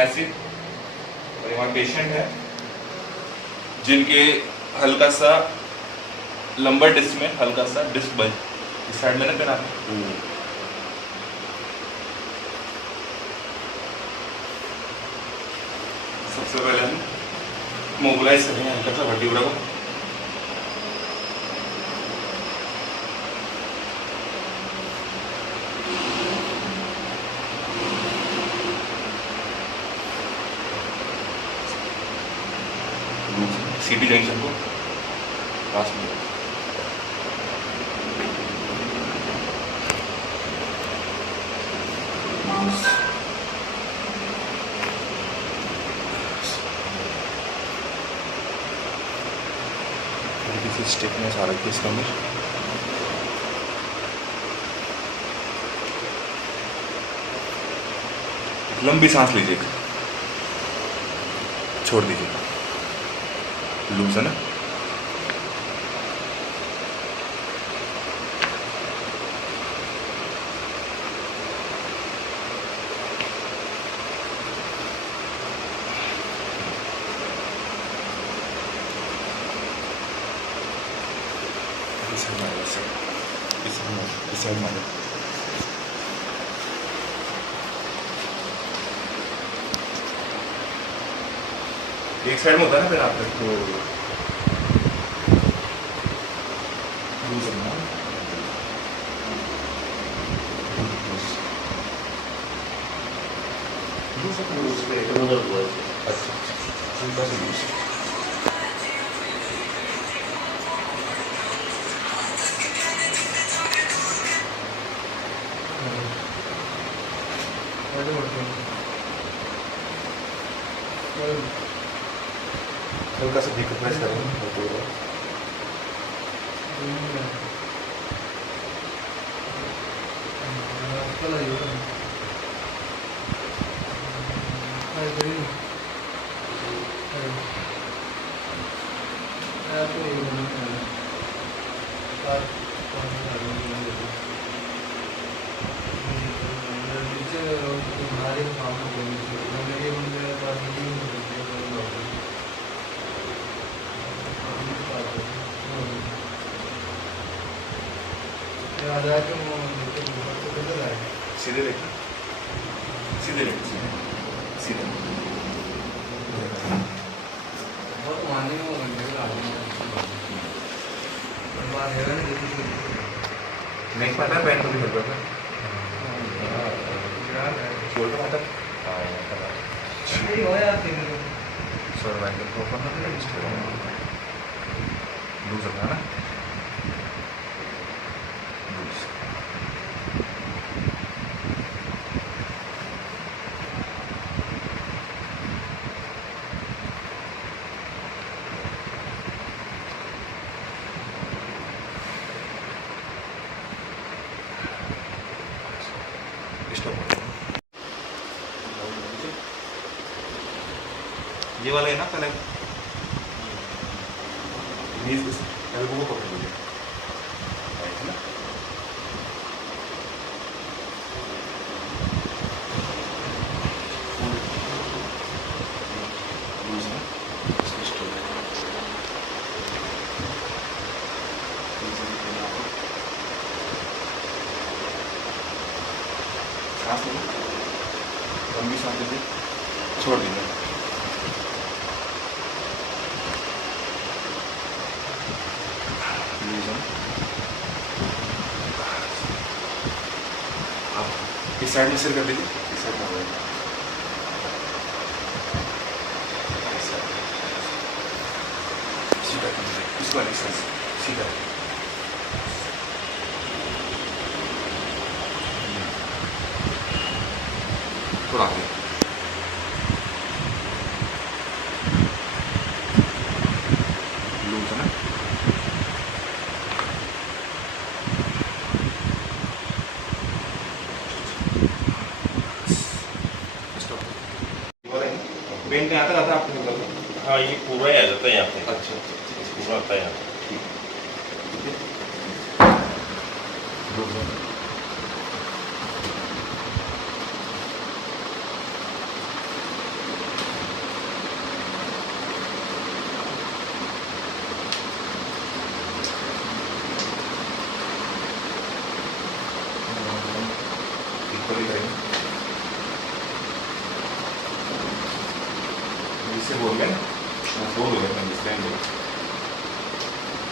Massive. और यहाँ patient है जिनके हल्का सा लंबर डिस्क में हल्का सा डिस्क बल इस साइड में ना पहना। सबसे पहले हम मोबिलाइज करेंगे हल्का सा वर्टिब्रा को। सीटी जंक्शन को पास में स्टिफनेस आ रही है इसके अंदर। लंबी सांस लीजिए, छोड़ दीजिए, लूज है ना। इस साइड मारो। एक साइड में होता है ना फिर आप तो हल्का सा डिकम्प्रेस करें। सीधे देखिए, सीधे देखिए, सीधे नहीं पता पैन को भी कर पाता शोल्डर आता सर्वाइकल को अपन लूज रखना ना। ये वाला है ना पहले एल्बो को पकड़ लीजिए, है ना। सांस लीजिए, लंबी सांस लीजिए, छोड़ दीजिए। आप इस साइड में सिर कर लीजिए, इस साइड में हो जाएगा। सीधा कर लीजिए, इसको वाली साइड सीधा थोड़ा आगे। लूज है ना। पेन पे आता रहता है आपको? हाँ, ये पूरा ही आ जाता है यहाँ पे। अच्छा, पूरा आता है यहाँ पे।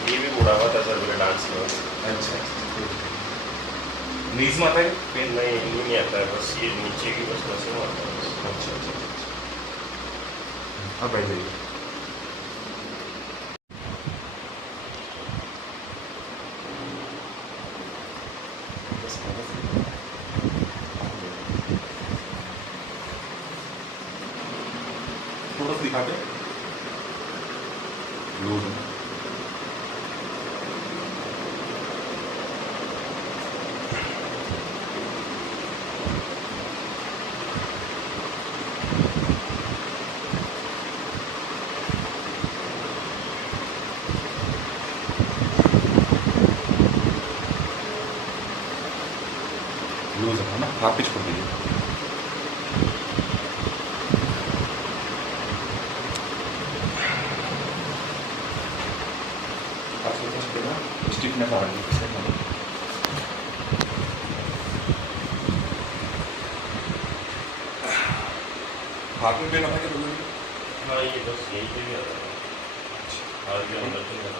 ये भी बुढ़ा हुआ था सर मेरे डांस में। अच्छा, नीज में आता है पेन? नहीं आता है, बस ये नीचे की बस नसों में आता है बस। अच्छा अच्छा अच्छा। अब बैठ जाइए। थोड़ा सा दिखाते लूज है। लूज है ना, हाथ पे छोड़ दीजिए। स्टिफनेस आ रही है। हाथ में पेन आता है क्या दोनों? हाँ ये बस यही पे भी आता है, हाथ के अंदर तो नहीं आता।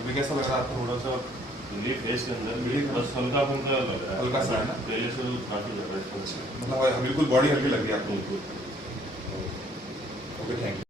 अभी कैसा लग रहा है आपको? थोड़ा सा रिलीफ है इसके अंदर, रिलीफ है? बस हल्का फुल्का लग रहा है, हल्का सा है ना? पहले से काफी लग रहा है इसको। मतलब बिल्कुल बॉडी हल्की लग रही है आपको? बिल्कुल। Okay, thank you.